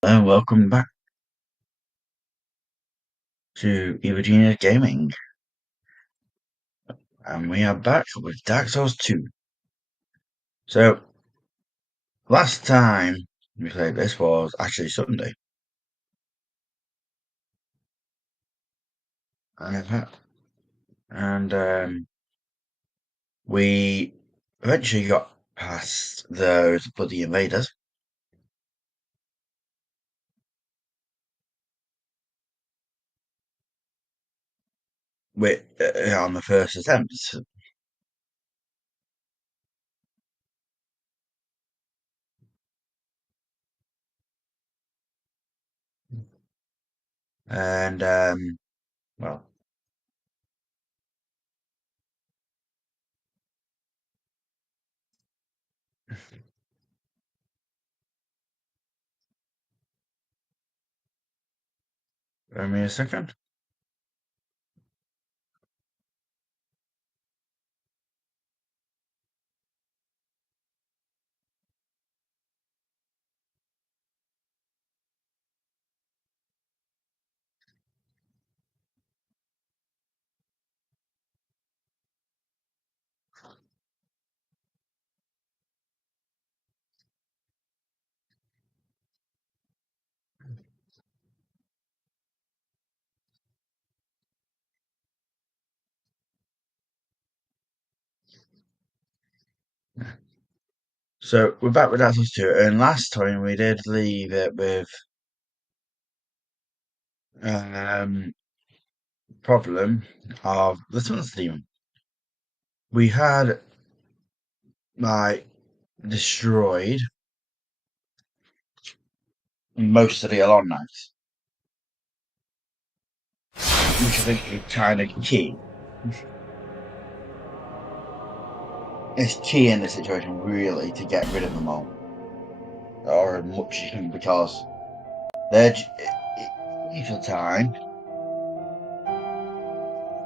And welcome back to Evagenius Gaming. And we are back with Dark Souls 2. So, last time we played this was actually Sunday. And we eventually got past those bloody invaders. On the first attempt. And, well, give me a second. So, we're back with Dark Souls 2, and last time we did leave it with problem of the Smelter Demon. We had destroyed most of the alarm knives, which I think is kind of key. It's key in this situation, really, to get rid of them all, or as much as you can, because they're each time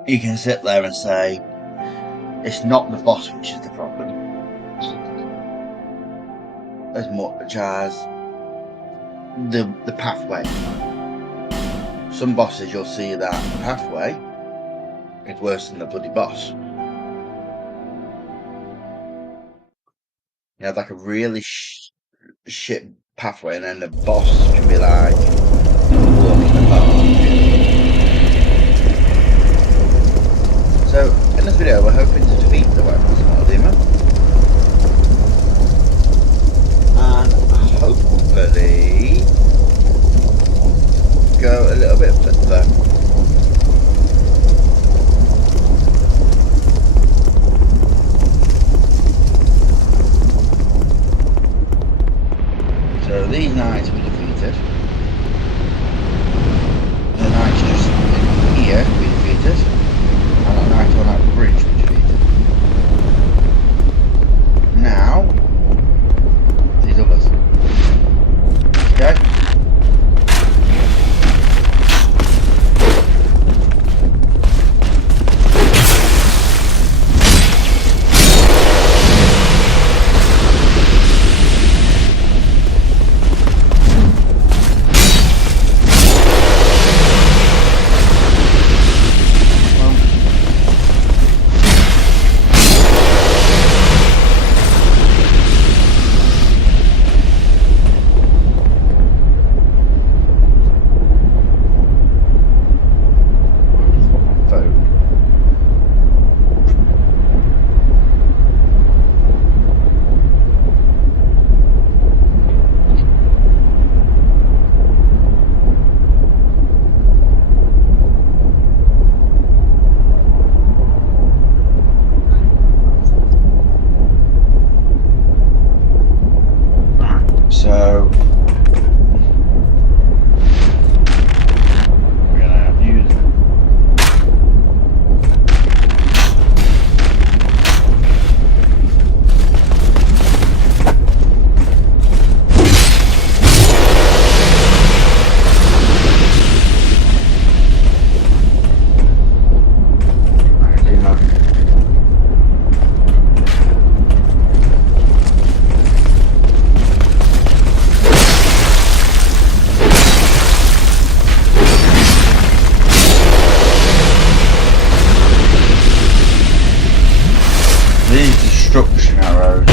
you can sit there and say it's not the boss which is the problem, as much as the pathway. Some bosses you'll see that the pathway is worse than the bloody boss. You have like a really shit pathway, and then the boss can be like walking apart. So in this video, we're hoping to defeat the Smelter Demon, and hopefully go a little bit further. So these knights we defeated. The knights just in here we defeated. And that knight on that bridge we defeated. Now, these others. Okay? These destruction arrows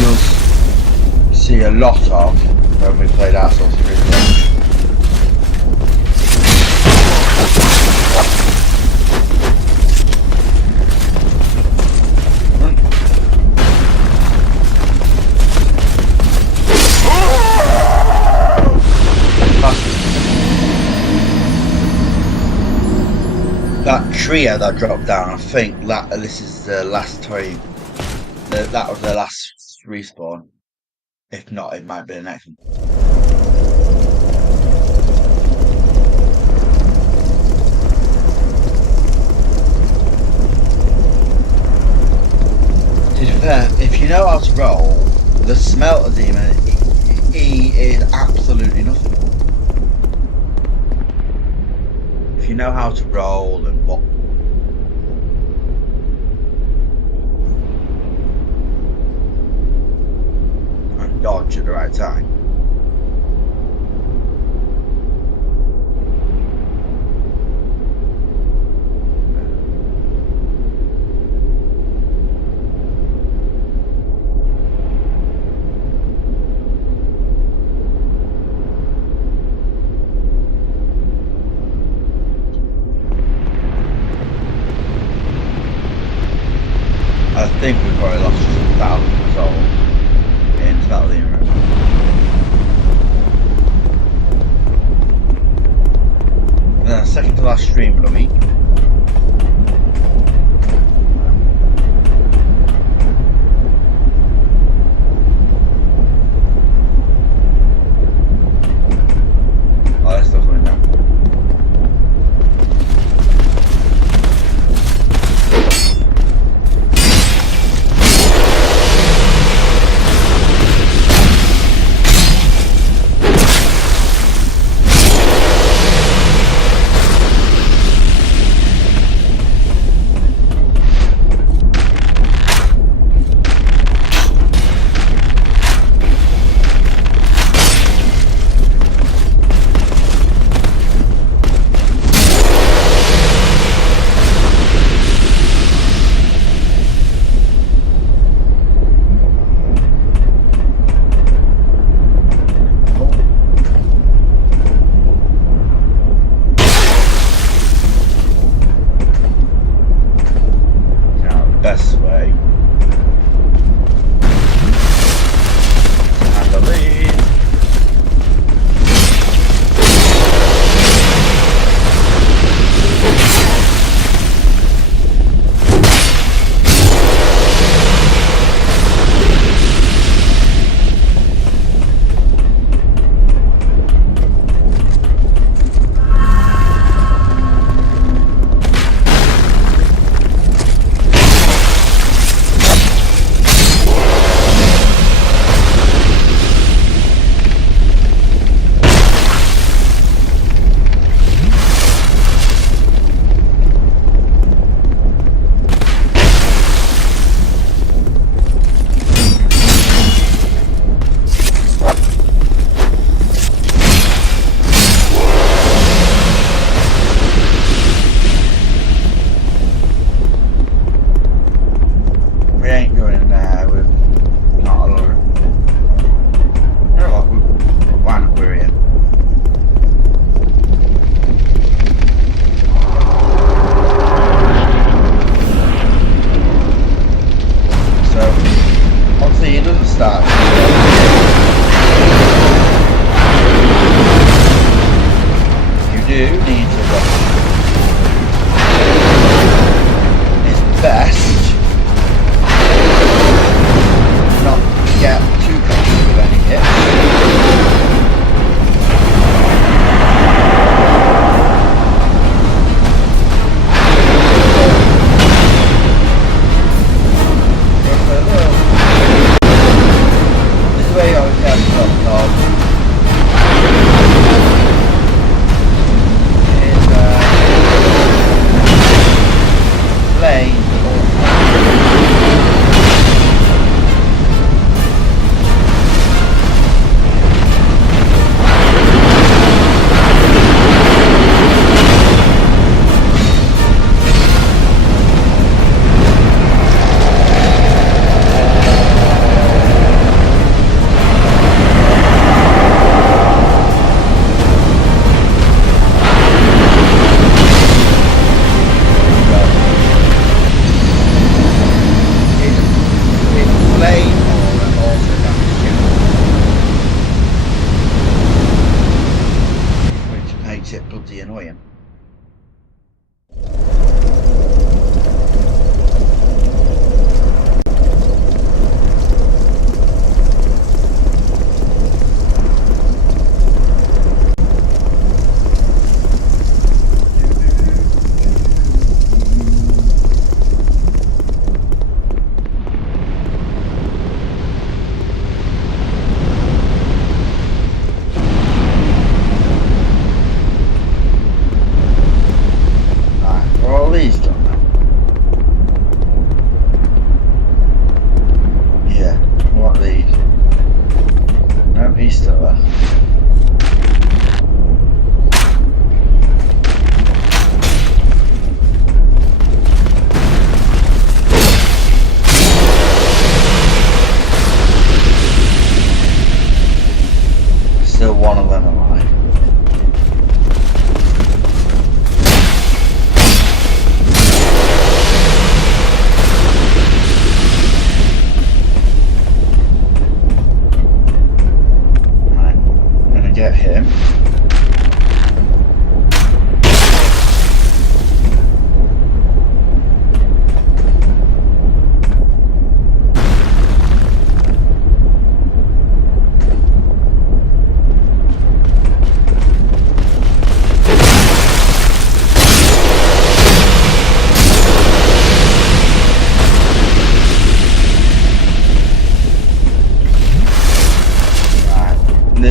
you'll see a lot of when we play Dark Souls 3 games. That trio that dropped down, I think this is the last tree. That was the last respawn. If not, it might be the next one. To be fair, if you know how to roll, the Smelter Demon, he is absolutely nothing. If you know how to roll and what. And dodge at the right time. I think we've probably lost just 1,000 souls in Smelter Demon. And then second to last stream of the week. Oh, that's still coming down.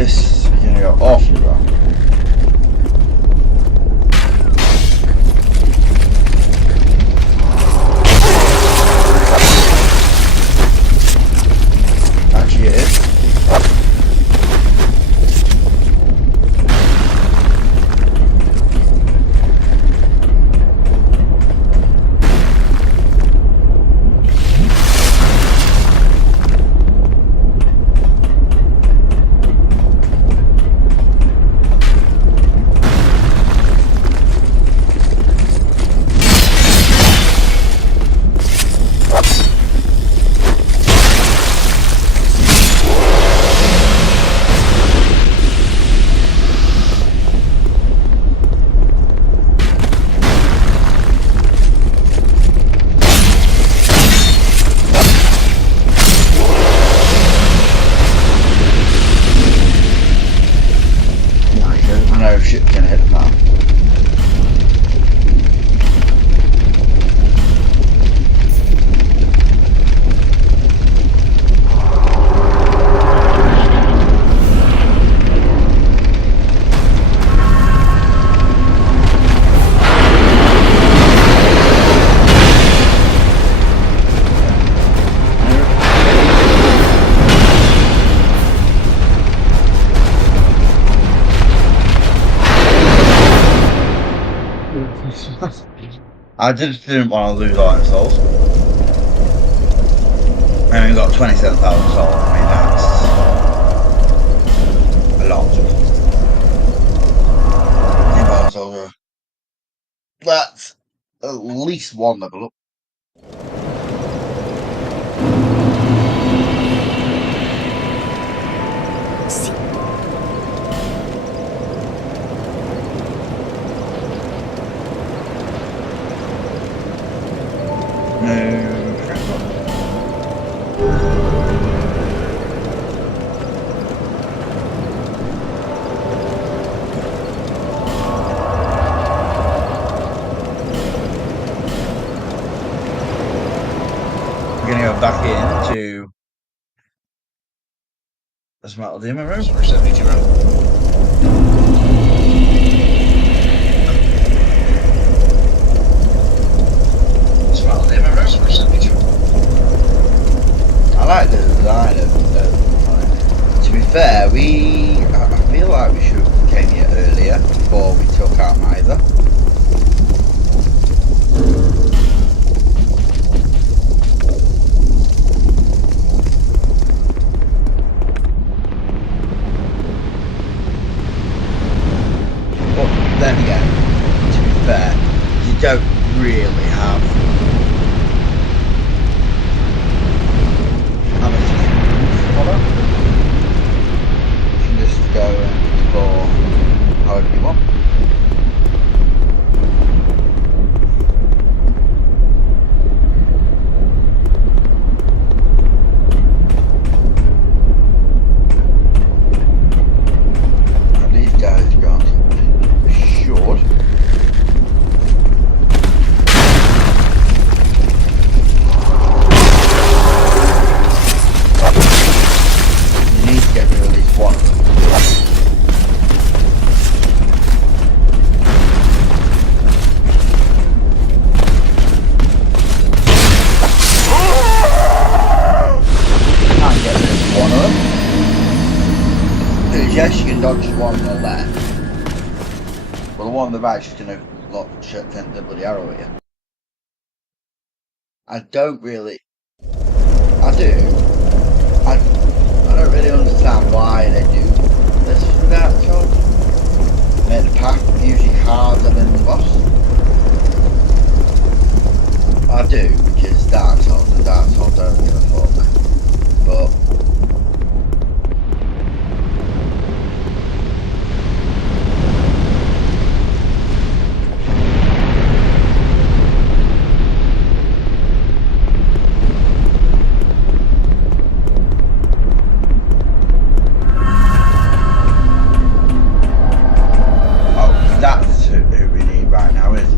this, you're going to go awfully wrong. Actually, it is. No shit's gonna hit the fan. I just didn't want to lose all my souls. I only got 27,000 souls. I mean, that's a lot. 10,000 souls. That's at least one level up. We're going to go back into the Smelter Demon room. Or 72 room. Smelter Demon room. Or 72. I like the design of it. To be fair, I feel like we should have came here earlier before we took out Mither. Then again, to be fair, you don't really have much to follow. You can just go and explore however you want. These guys have gone. Short. You need to get rid of at least one of them. Can't get rid of one of them. Because yes, you can dodge one on the left. Well, the one on the right is just going to shut the bloody arrow at you. I don't really. I do. I don't really understand why they do this for Dark Souls. Make the path usually harder than the boss. I do, because Dark Souls and Dark Souls don't give a fuck. But that's who we need right now, isn't it?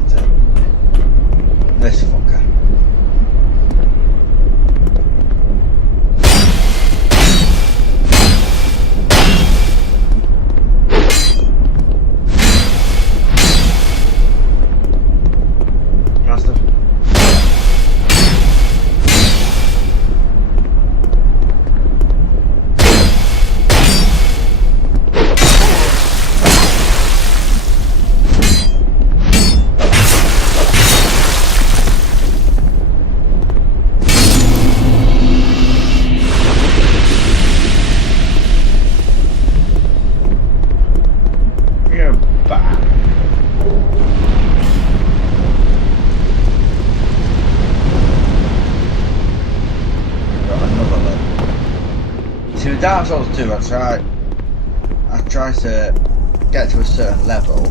Dark Souls 2, I try to get to a certain level.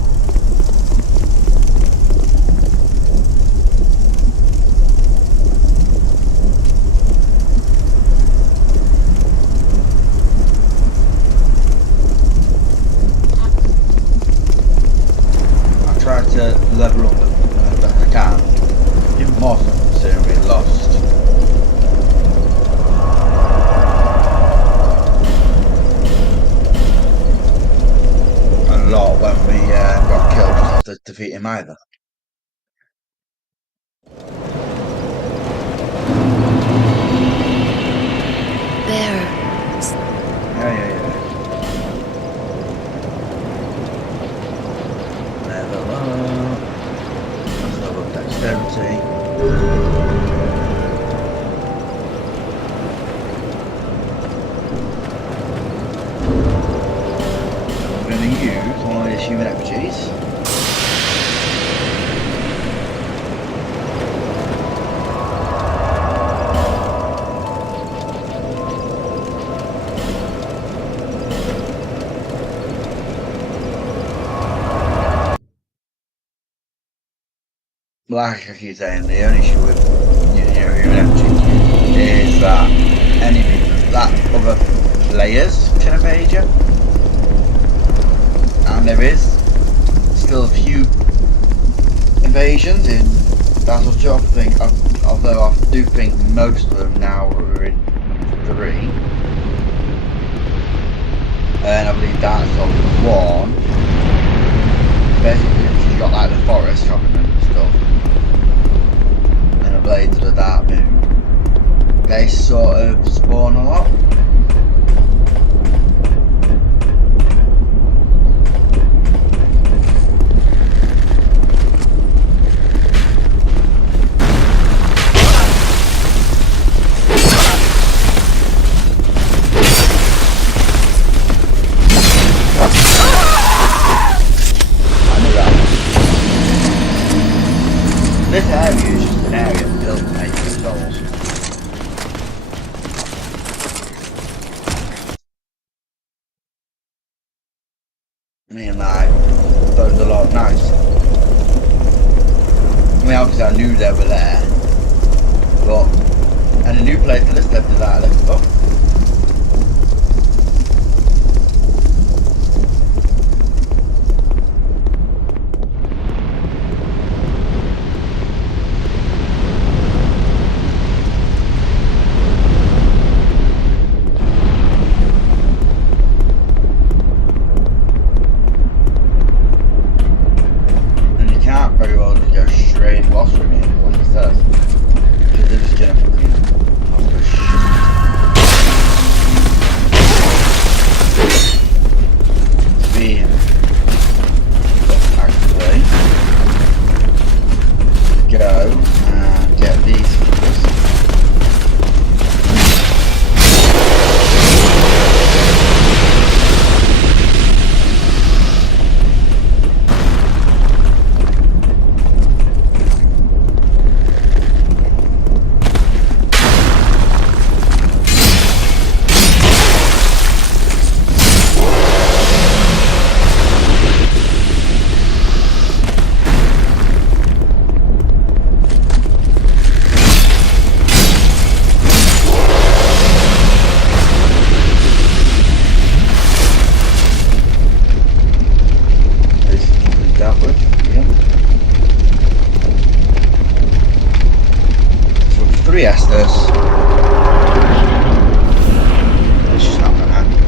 I try to level up as best I can. Even more so considering we lost. A lot when we got killed just after defeating him either. There. Yeah. Level up. Let's level up dexterity. I'm going to use one of these human effigies. Like I keep saying, the only issue with using your human effigy is that other players can evade you. And there is still a few invasions in Dark Souls 2, I think, although I do think most of them now are in 3. And I believe Dark Souls 1, basically you got like the forest covenant and stuff, and the Blades of the Dark Moon, they sort of spawn a lot. This area is just an area built to make souls. I mean, like, those are a lot nice. I mean, obviously I knew they were there, but, and a new place to list left is like, let's go. Very well just go straight boss from me when it says. Because they're just gonna fucking have to shit. We actually go and get these fuckers. Estes. It's just not gonna happen.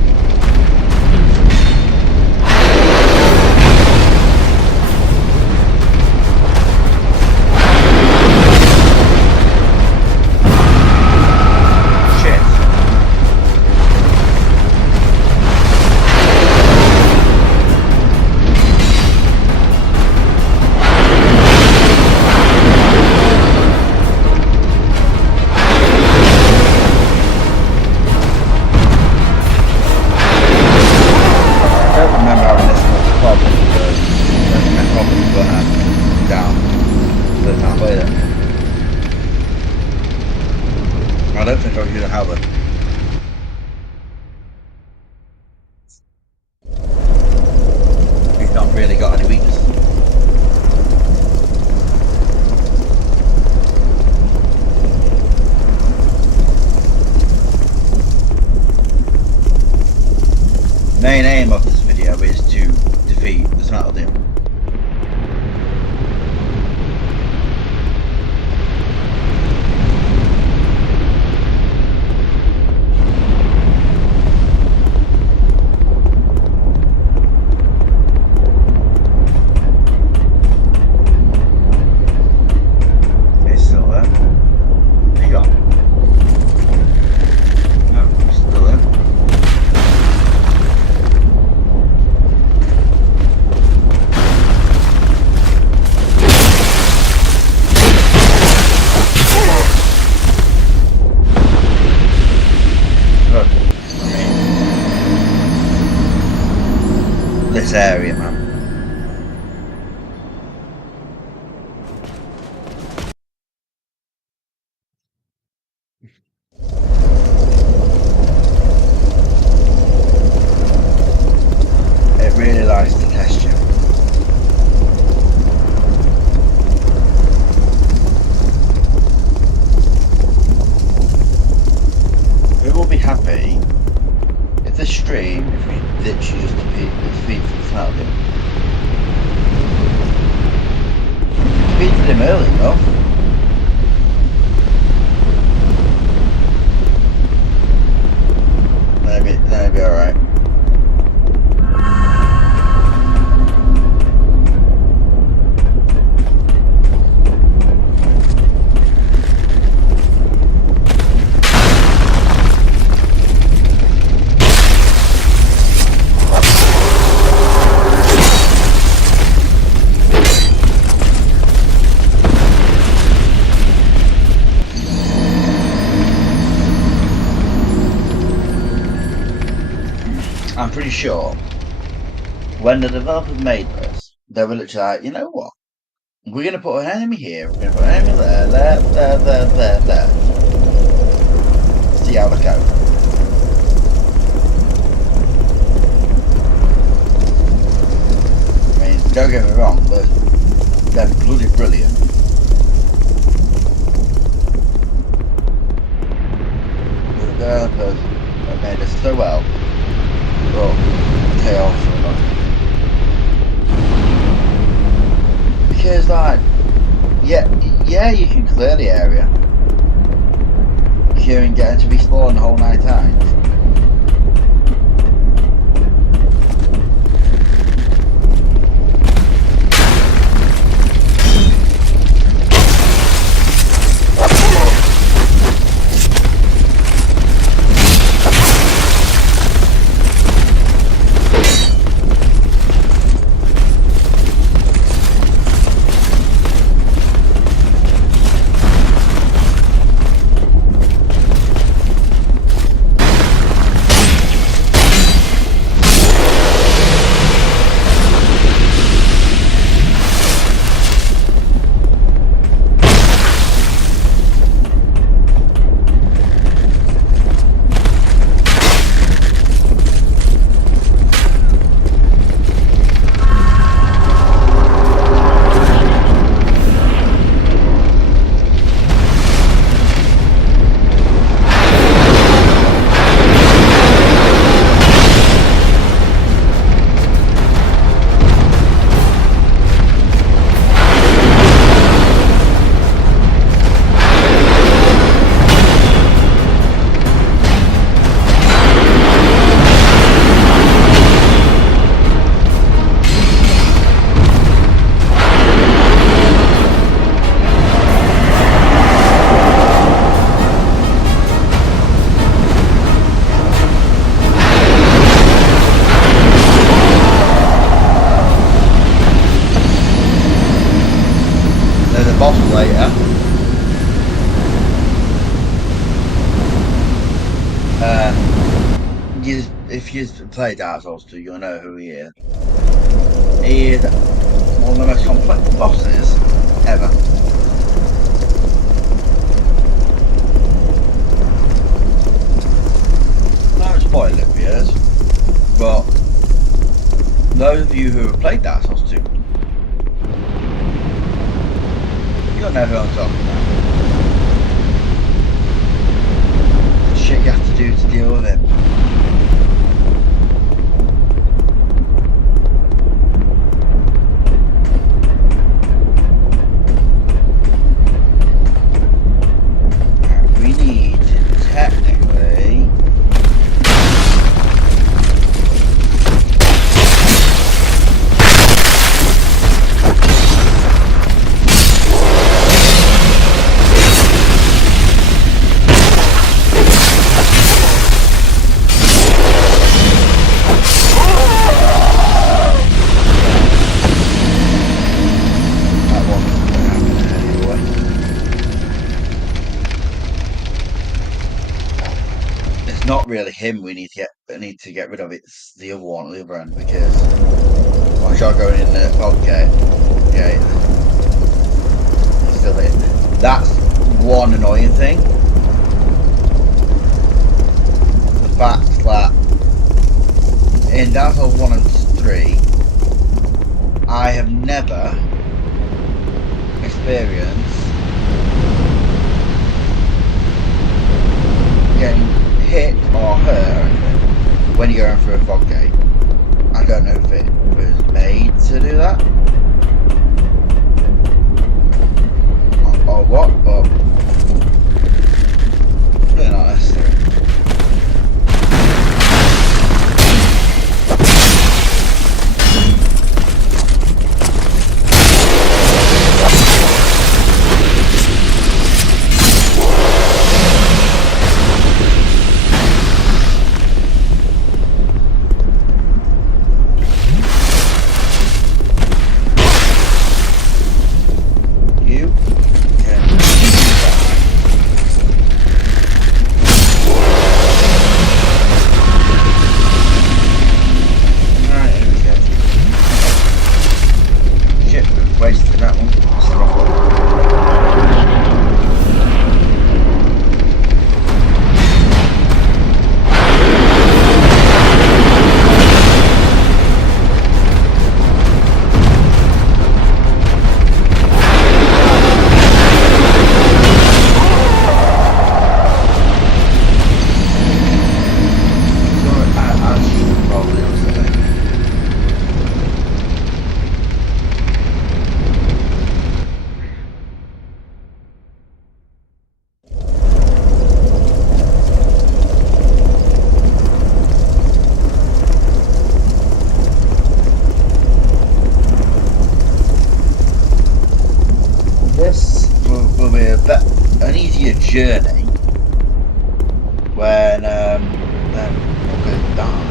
I don't think I was using Halberd. It really likes to test you. We will be happy if this stream, if we literally just defeat the Smelter Demon. Defeated him early enough. Then it'll be alright. I'm pretty sure when the developers made this, they were literally like, you know what? We're going to put an enemy here, we're going to put an enemy there. See how they go. I mean, don't get me wrong, but they're bloody brilliant. The developers have made it so well. But chaos or not. Because like yeah, you can clear the area. You can get it to respawn the whole 9 times. Later. If you play Dark Souls 2, you'll know who he is. He is one of the most complex bosses ever. No spoil it for you, but those of you who have played Dark Souls 2, you'll know who I'm talking about. The shit you have to do to deal with him. We need, technically, not really him we need to get rid of. It's the other one, the other end, because I start going in there. Okay, still it. That's one annoying thing. fact that in Dark Souls 1 and 3, I have never experienced getting hit or hurt or anything when you're going through a fog gate. I don't know if it was made to do that or what, but really not necessary. Wasted that one. That's the rough one. This will be an easier journey when we're going to die.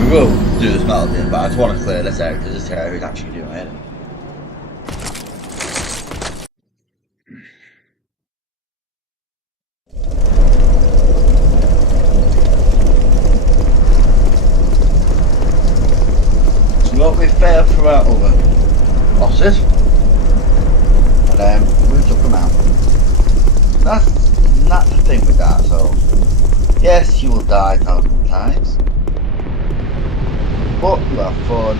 We will do the Smelter Demon, but I just want to clear this area because this area is actually doing it. So what we failed throughout other bosses, and then we took them out. That's the thing with Dark Souls. Yes, you will die 1,000 times, but you have fun.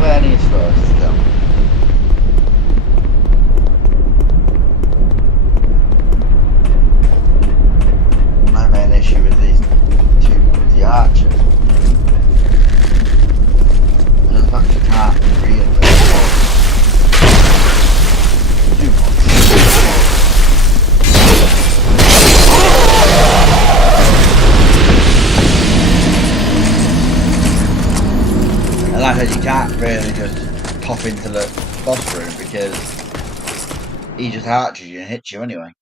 Where needs first still. My main issue with these two, the archers, is the fact you can't really do much. And like I said, you can't really just pop into the boss room because he just arches you and hits you anyway.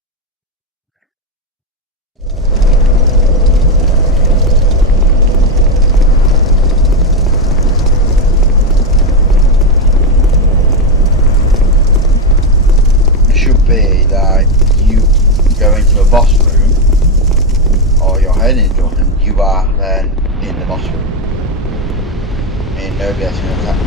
It should be that you go into a boss room or you're heading into one and you are then in the boss room. And nobody else can attack you.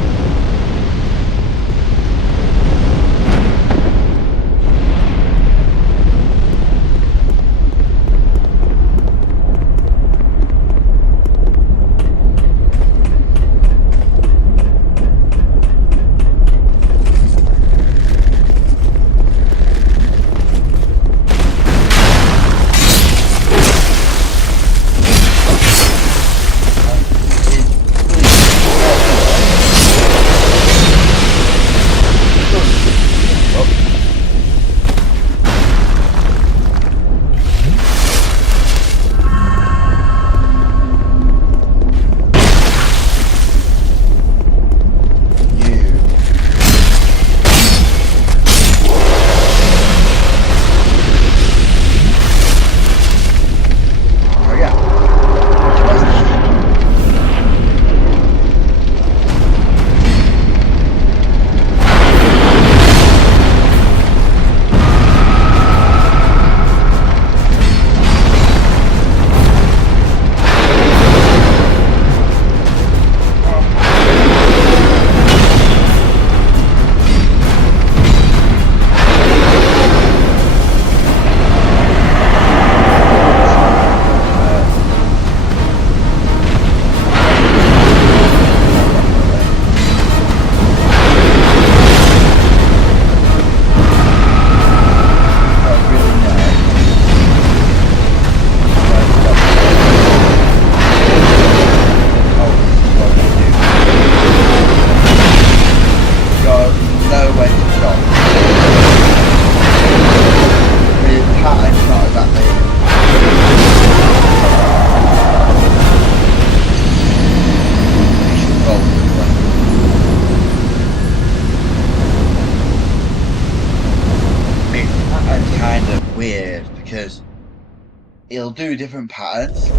he'll do different patterns.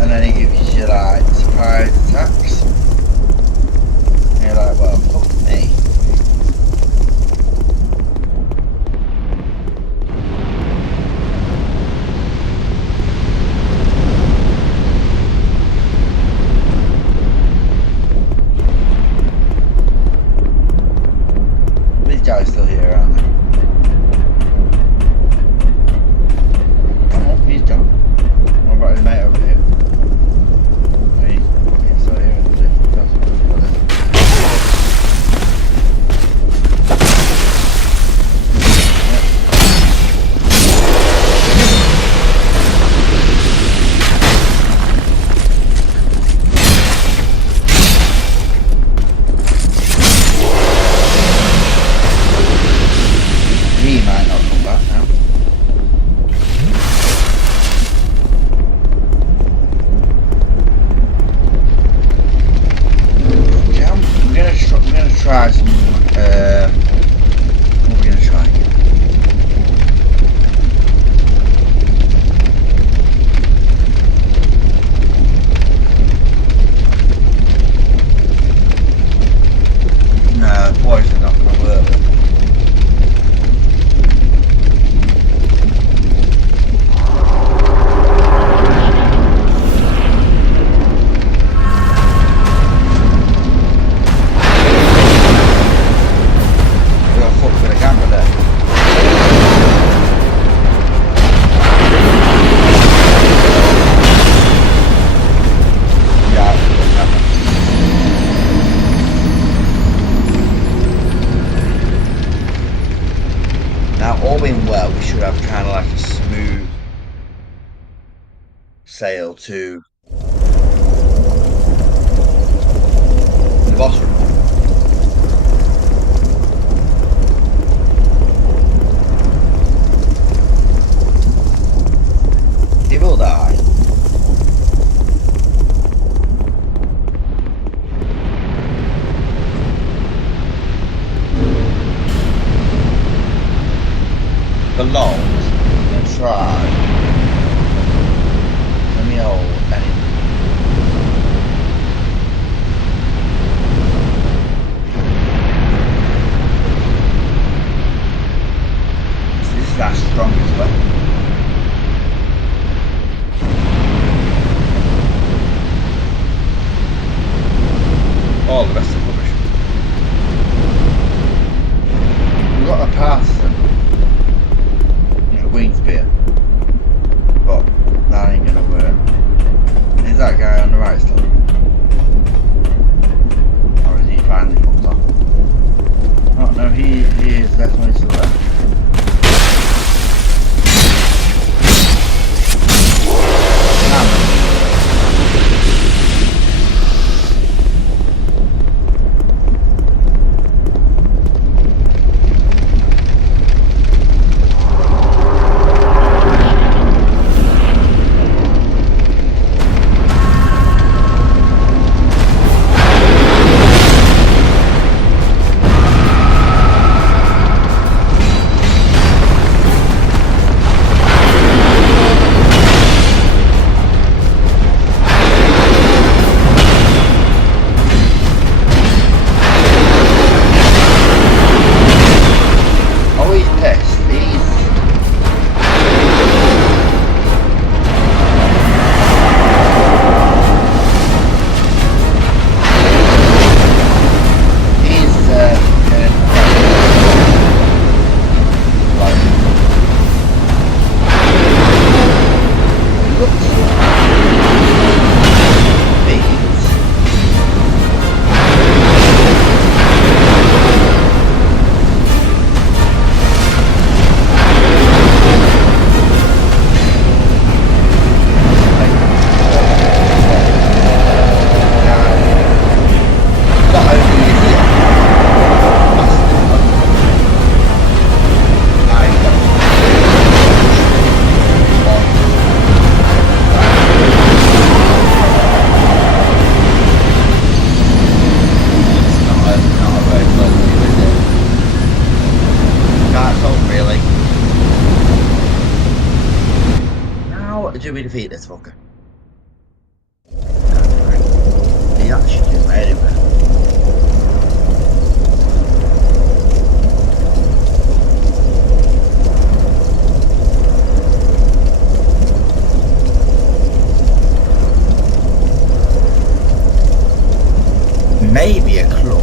And then he gives you like surprise attacks. And you're like, well, fuck me. These guys still here, aren't they? Come on, he's done. What about his mate over here? He's still here, isn't he? He might not come back now. Okay, we're gonna try some. What are we gonna try? No, poison's not gonna work. All being well, we should have kind of like a smooth sail to the boss room. He will die. For lols, I'm going to try. Let me hold any. This is our strongest weapon. All the rest are rubbish. We've got a pass. Wing spear, but that ain't gonna work. Is that guy on the right still? Or is he finally fucked off? Oh no, he is definitely still there. did we defeat this fucker? He actually didn't let him. Maybe a club.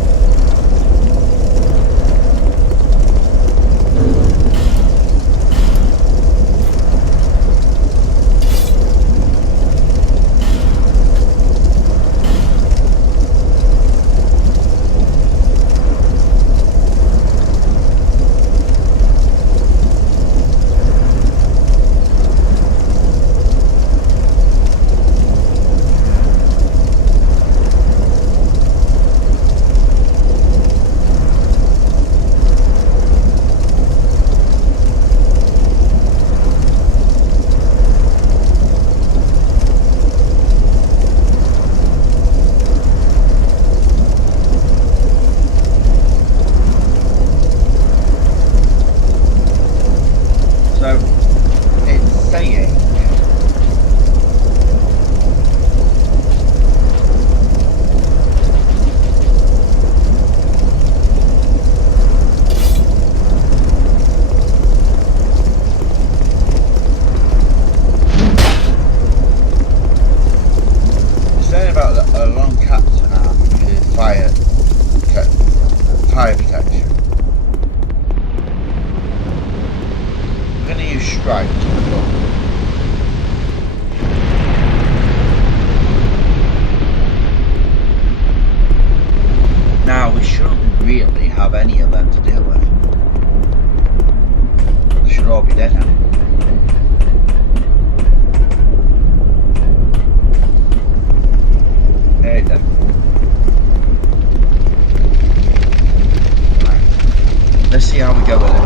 Fire protection. I'm going to use strike to the book. Now we shouldn't really have any of them to deal with. They should all be dead now. There you go. Let's see how we go with this.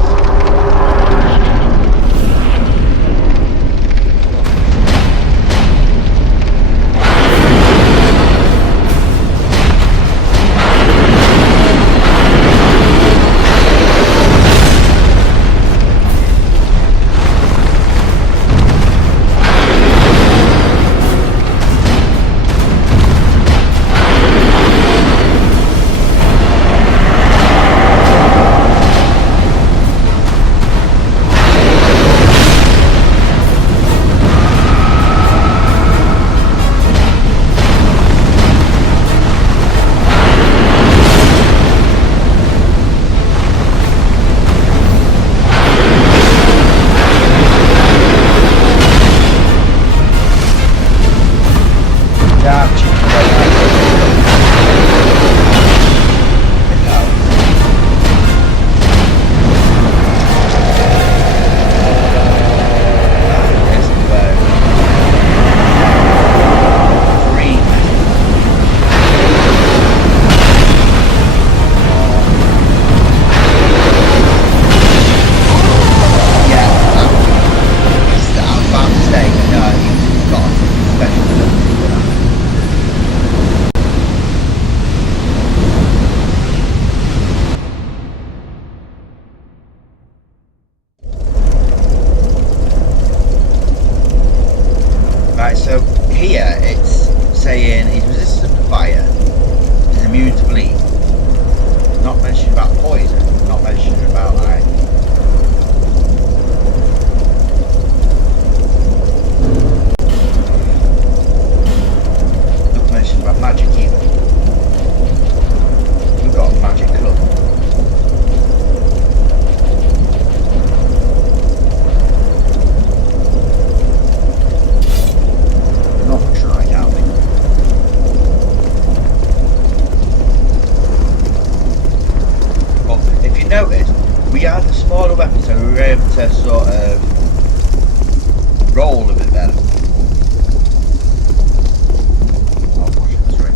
So here it's saying he's resistant to fire, he's immune to bleed. Not mentioning about poison, not mentioning about like not mentioning about magic either. We've got a magic club. Notice we had the smaller weapon, so we were able to sort of roll a bit better. Oh gosh, that's right.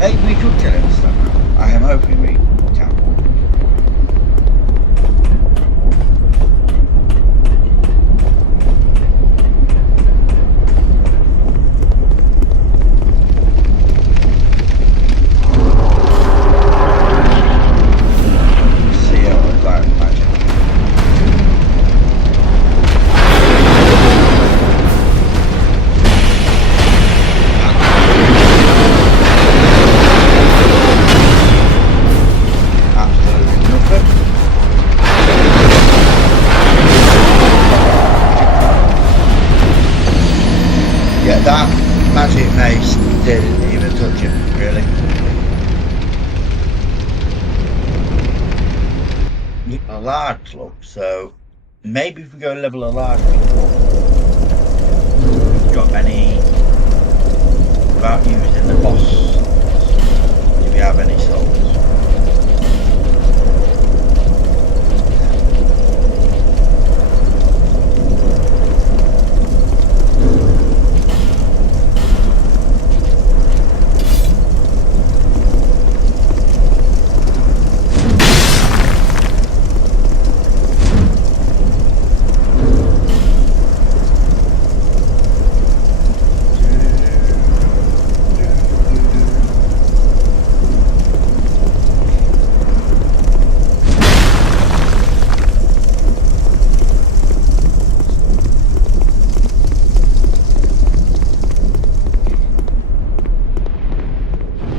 Hey, we could kill him somehow. I am hoping we can. slug. So maybe if we go level a large people, got any without using the boss? Do we have any souls?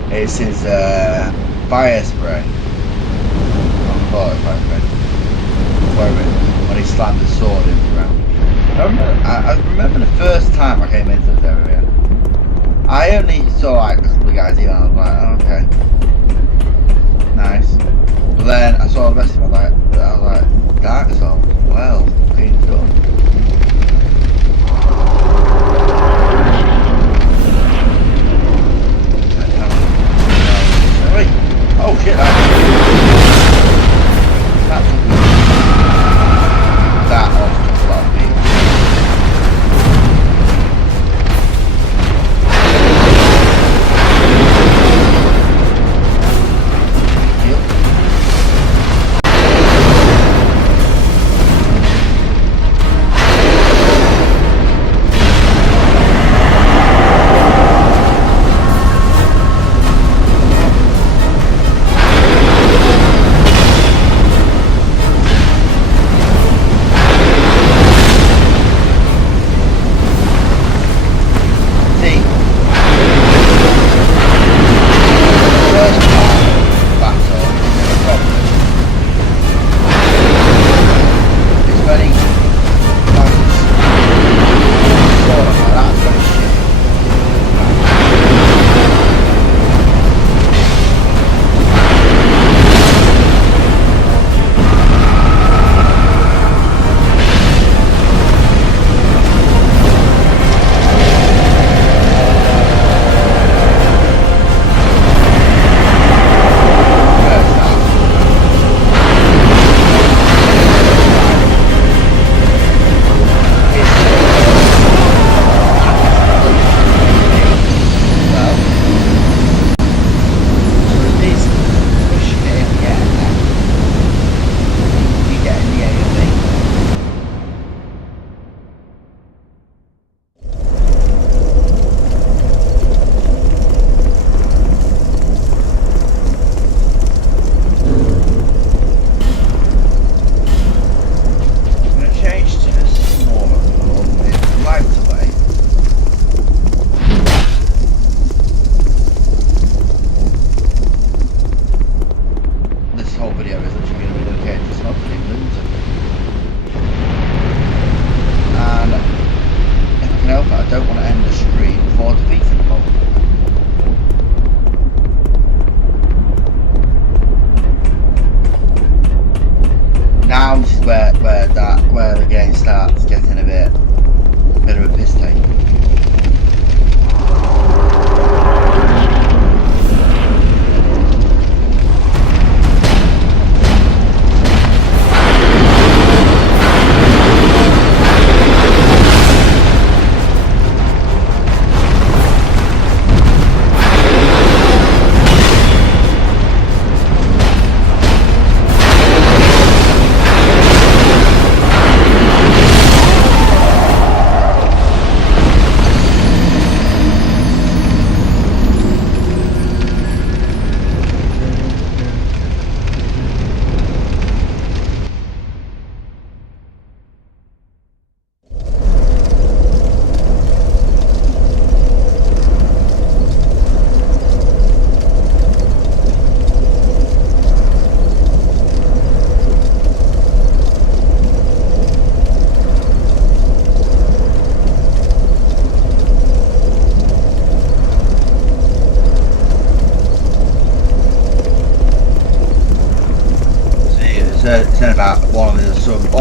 This is fire spray. I'll call it fire spray. When he slammed his sword into the ground. I remember the first time I came into this area. I only saw like a couple of guys here and I was like, oh, okay. Nice. But then I saw the rest of them, I was like, Dark Souls, well, clean done. Oh shit, that off a lot of people. Yep.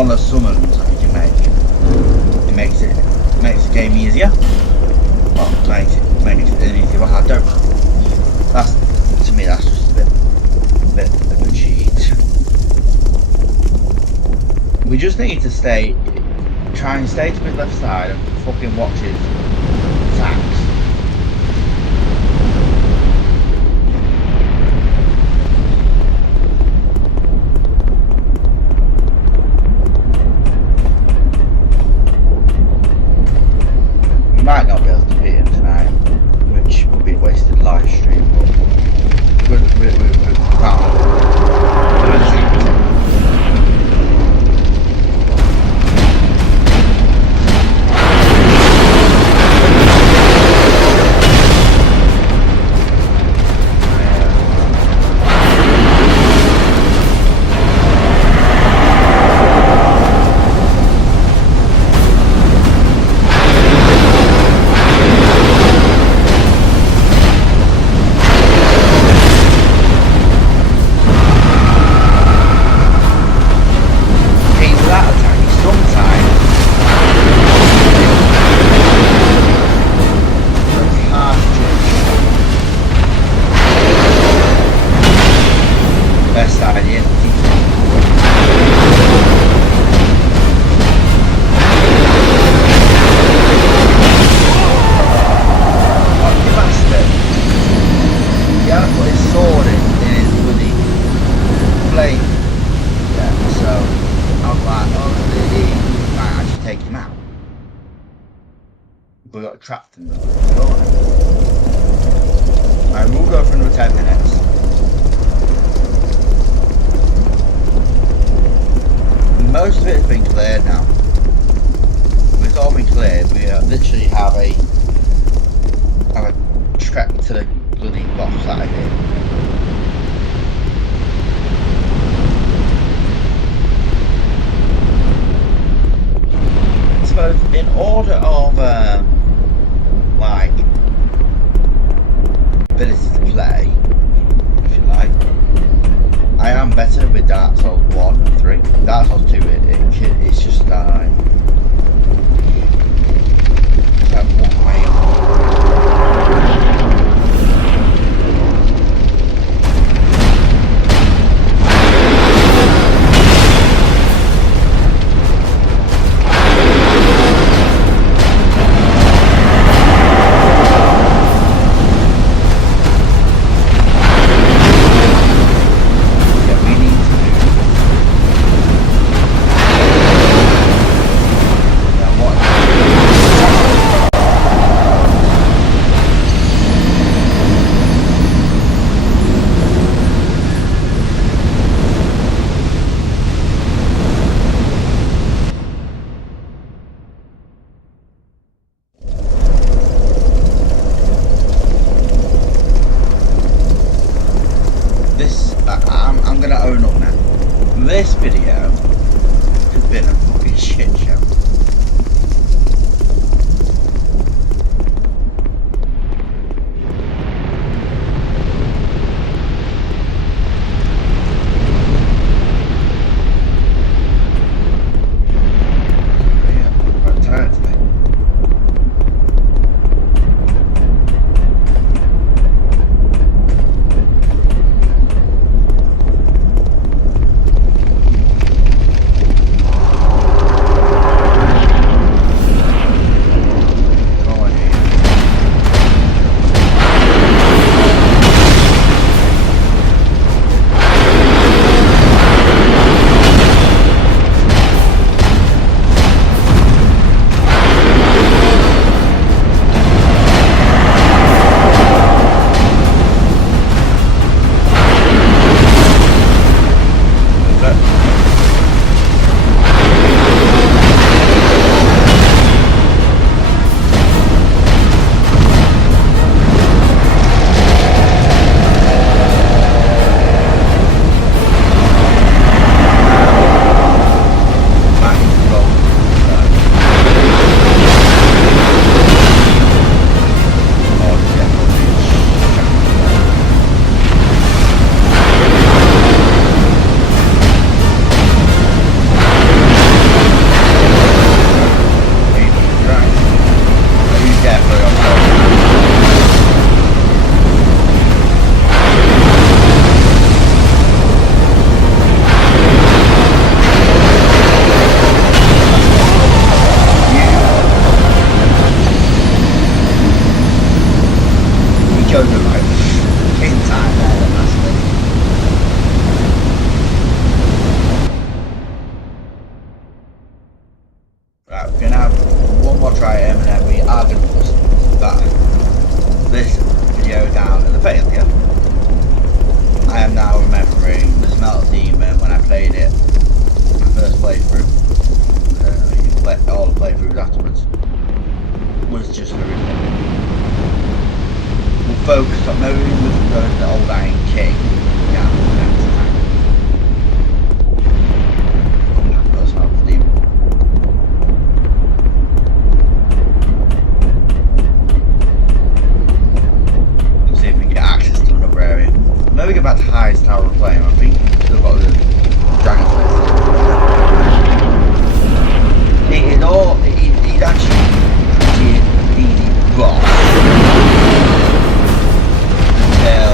on the summons that you can make, it makes the game easier. Well, makes it easier. Well, I don't know. That's, to me, that's just a bit of a cheat. We just need to try and stay to his left side and fucking watch his attacks. We might not be able to beat him tonight, which will be a wasted live stream, but we're trapped in them. Alright, we'll go for another 10 minutes. Most of it has been cleared now. It's all been cleared. We literally have a trek to the bloody boss side here. I suppose in order of like ability to play, if you like, I am better with Dark Souls 1 and 3. Dark Souls 2 it's just like what way I'm gonna own up now. This video has been a fucking shit show. Right, we're gonna have one more try and then we are gonna put this video down as a failure. I am now remembering the Smelter Demon when I played it my first playthrough. All the playthroughs afterwards was just horrific. We'll focus on maybe with the old Iron King. Yeah, next time. Got Smelter Demon. Let's see if we can get access to another area. Maybe get back to highest tower of flame. I think we've still got the dragon's list. He's actually pretty easy boss until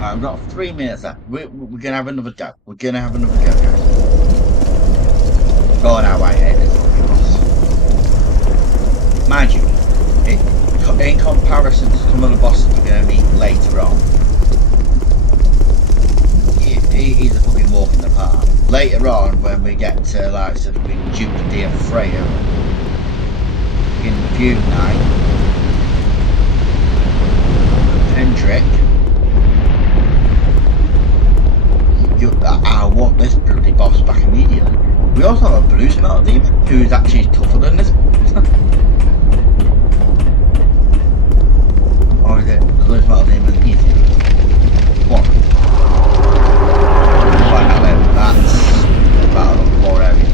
I've got 3 minutes left. We're gonna have another go. We're gonna have another go, guys. Go on our way here, this boss. Mind you, in comparison to some of the bosses we're gonna meet later on, he's a fucking walk in the park. Later on, when we get to like something Duke of Dear Freya in the Fume Knight, Hendrik. I want this bloody boss back immediately. We also have a blue Smelter Demon who's actually tougher than this. Or is it the blue Smelter Demon easier? One. Find out later. That's about a lot more areas.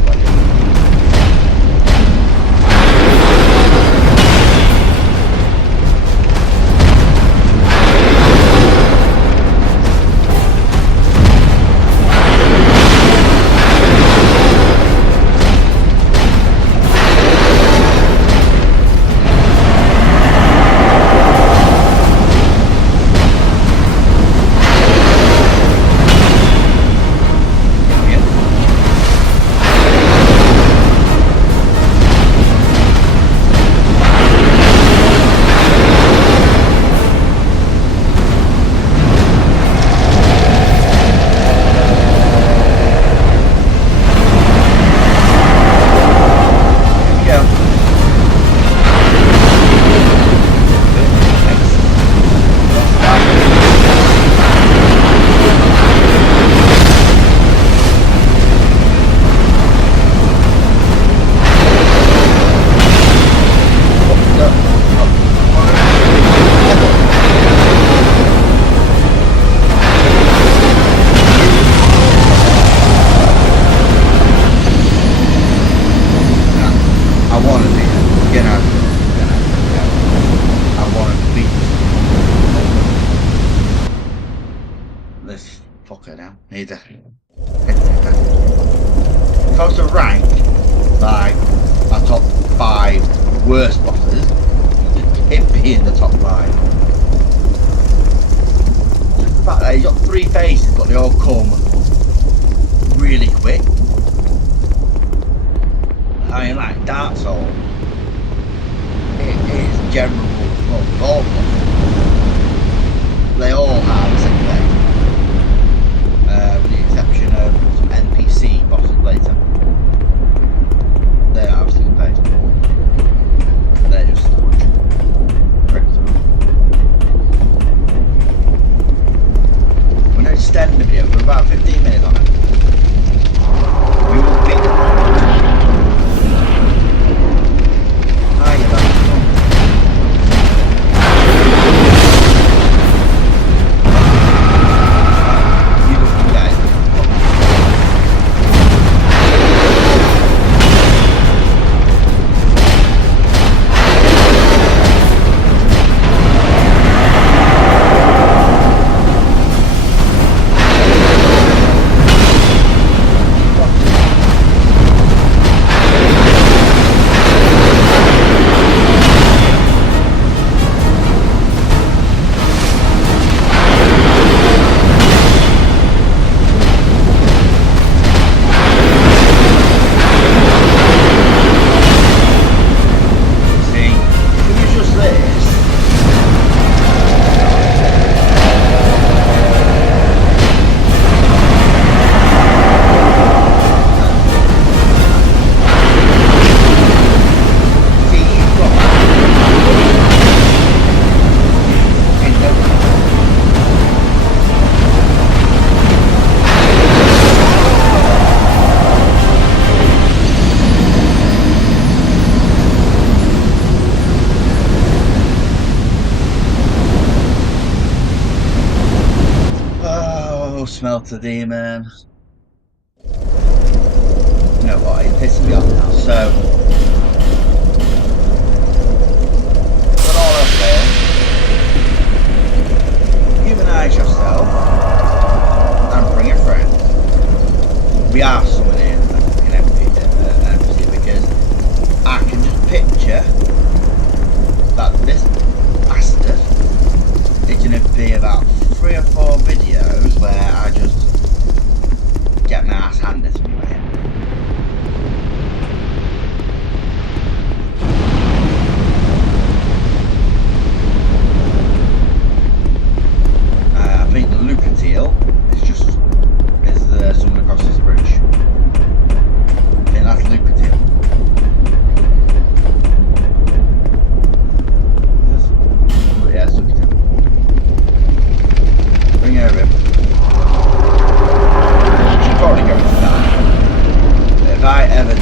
Neither. If I was to rank like our top 5 worst bosses, it'd be in the top 5. Just the fact that he's got 3 faces, but they all come really quick. I mean, like Dark Souls, it is general, well, all bosses. They Smelter Demon. You know what? It's pissing me off now. So, but all else fails, humanise yourself and bring a friend. We are summoning an NPC because I can just picture that this bastard is going to be about 3 or 4 videos where I just get my ass handed to me by him. I think the Lucatile is someone across this bridge. I think that's Lucatile. Yeah, it's Lucatile. Bring her in. She's probably going to die. But if I ever do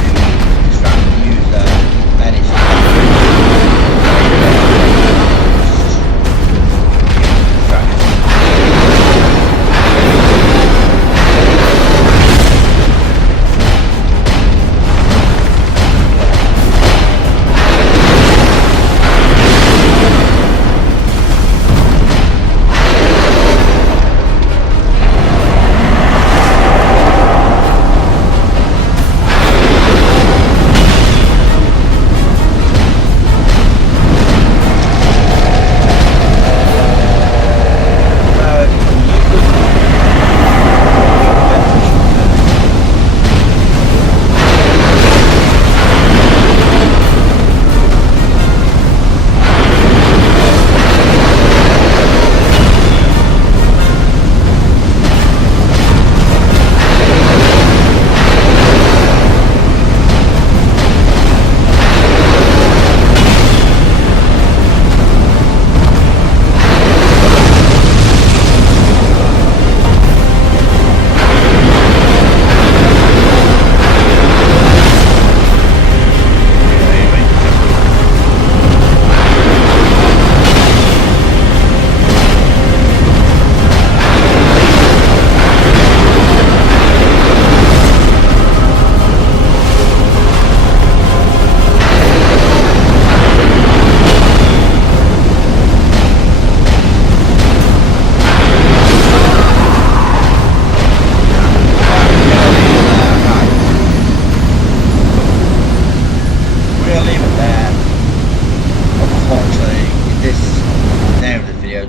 distract the user any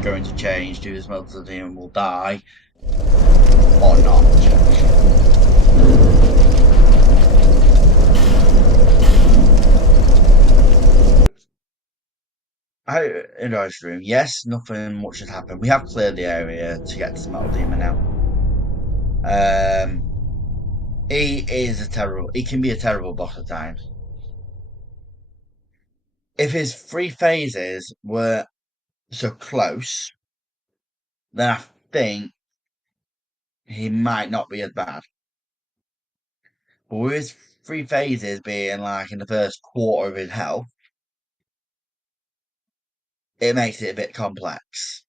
going to change due to Smelter Demon will die or not. In our stream, yes, nothing much has happened. We have cleared the area to get to Smelter Demon now. He can be a terrible boss at times. If his 3 phases were so close, then I think he might not be as bad. But with his 3 phases being like in the first quarter of his health, it makes it a bit complex.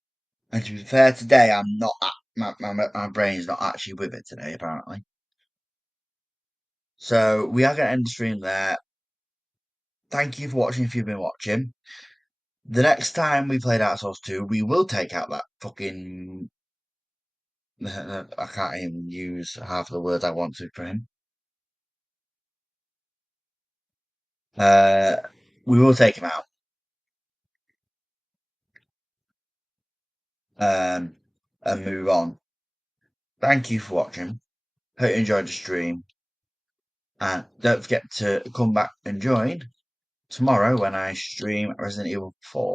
And to be fair, today I'm not. My brain's not actually with it today, apparently. So we are going to end the stream there. Thank you for watching if you've been watching. The next time we play Dark Souls 2, we will take out that fucking. I can't even use half the words I want to for him. We will take him out. And move on. Thank you for watching. Hope you enjoyed the stream. And don't forget to come back and join tomorrow when I stream Resident Evil 4.